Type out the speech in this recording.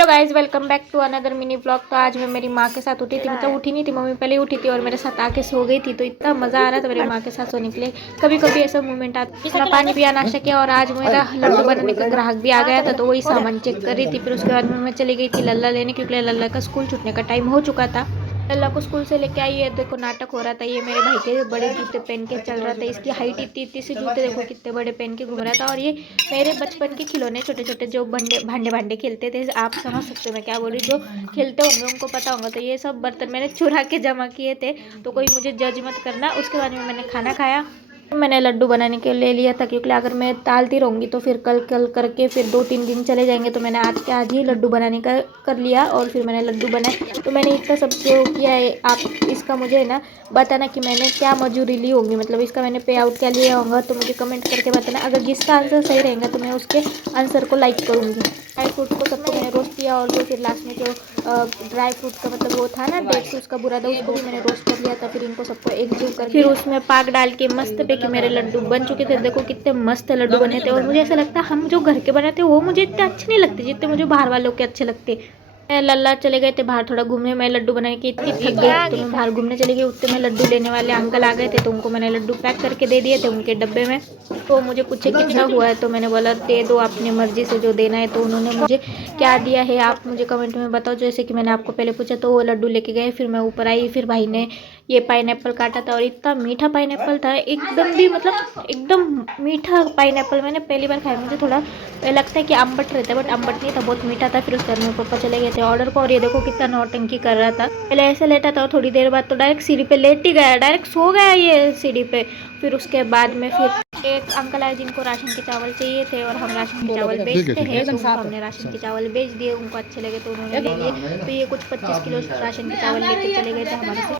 Hello guys, welcome back to another mini blog. तो आज मैं मेरी माँ के साथ उठी थी, मतलब उठी नहीं थी, मम्मी पहले उठी थी और मेरे साथ आके सो गई थी। तो इतना मज़ा आ रहा था मेरी माँ के साथ सोने के लिए। कभी कभी ऐसा मोमेंट आता है। खाना पानी पिया, नाश्ता किया और आज मेरा लड्डू बनाने का ग्राहक भी आ गया था, तो वही सामान चेक कर रही थी। फिर उसके बाद मैं चली गई थी लल्ला लेने, क्योंकि लल्ला का स्कूल छूटने का टाइम हो चुका था। लल्ला को स्कूल से लेके आई है। देखो नाटक हो रहा था। ये मेरे भाई के बड़े जूते पहन के चल रहा था। इसकी हाइट इतनी इतनी से जूते देखो कितने बड़े पहन के घूम रहा था। और ये मेरे बचपन के खिलौने छोटे छोटे जो भांडे भांडे खेलते थे, आप समझ सकते हो मैं क्या बोल रही, जो खेलते होंगे उनको पता होगा। तो ये सब बर्तन मैंने चुरा के जमा किए थे, तो कोई मुझे जज मत करना। उसके बाद में मैंने खाना खाया। मैंने लड्डू बनाने के लिए लिया था, क्योंकि अगर मैं टालती रहूँगी तो फिर कल कल करके फिर 2-3 दिन चले जाएंगे। तो मैंने आज के आज ही लड्डू बनाने का कर लिया और फिर मैंने लड्डू बनाए। तो मैंने इतना सब जो किया है, आप इसका मुझे है ना बताना कि मैंने क्या मजूरी ली होगी, मतलब इसका मैंने पे आउट क्या लिया होगा। तो मुझे कमेंट करके बताना। अगर जिसका आंसर सही रहेगा तो मैं उसके आंसर को लाइक करूँगी। ड्राई फ्रूट को सबको मैंने रोस्ट किया, और जो फिर लास्ट में जो ड्राई फ्रूट का मतलब वो था ना डेट्स, उसका बुरा था, उसको भी मैंने रोस्ट कर लिया था। फिर इनको सबको एकजुट कर फिर उसमें पाक डाल के मस्त पे कि मेरे लड्डू बन चुके थे। देखो कितने मस्त लड्डू बने थे। और मुझे ऐसा लगता है हम जो घर के बनाते वो मुझे इतने अच्छे नहीं लगते जितने मुझे बाहर वालों के अच्छे लगते। मैं लल्ला चले गए थे बाहर थोड़ा घूमने। मैं लड्डू बनाने की इतनी थक गई तो मैं बाहर घूमने चली गई। उतने में लड्डू लेने वाले अंकल आ गए थे, तो उनको मैंने लड्डू पैक करके दे दिए थे उनके डब्बे में। तो मुझे पूछे कितना हुआ है, तो मैंने बोला दे दो अपनी मर्जी से जो देना है। तो उन्होंने मुझे क्या दिया है आप मुझे कमेंट में बताओ। जैसे कि मैंने आपको पहले पूछा, तो वो लड्डू लेके गए। फिर मैं ऊपर आई, फिर भाई ने ये पाइनएप्पल काटा था, और इतना मीठा पाइनएप्पल था एकदम भी, मतलब एकदम मीठा पाइनएप्पल मैंने पहली बार खाया। मुझे थोड़ा लगता है कि अम्बट रहता है, बट अम्बट नहीं था, बहुत मीठा था। फिर उसके बाद में पापा चले गए थे ऑर्डर को, और ये देखो कितना नौटंकी कर रहा था। पहले ऐसे लेटा था और थोड़ी देर बाद तो डायरेक्ट सीढ़ी पे लेट ही गया, डायरेक्ट सो गया ये सीढ़ी पे। फिर उसके बाद में फिर एक अंकल आए जिनको राशन के चावल चाहिए थे, और हम राशन के चावल बेचते हैं, तो उनको हमने राशन के चावल बेच दिए। उनको अच्छे लगे तो उन्होंने ले लिए। तो ये कुछ 25 किलो राशन के चावल लेकर चले गए थे हमारे से।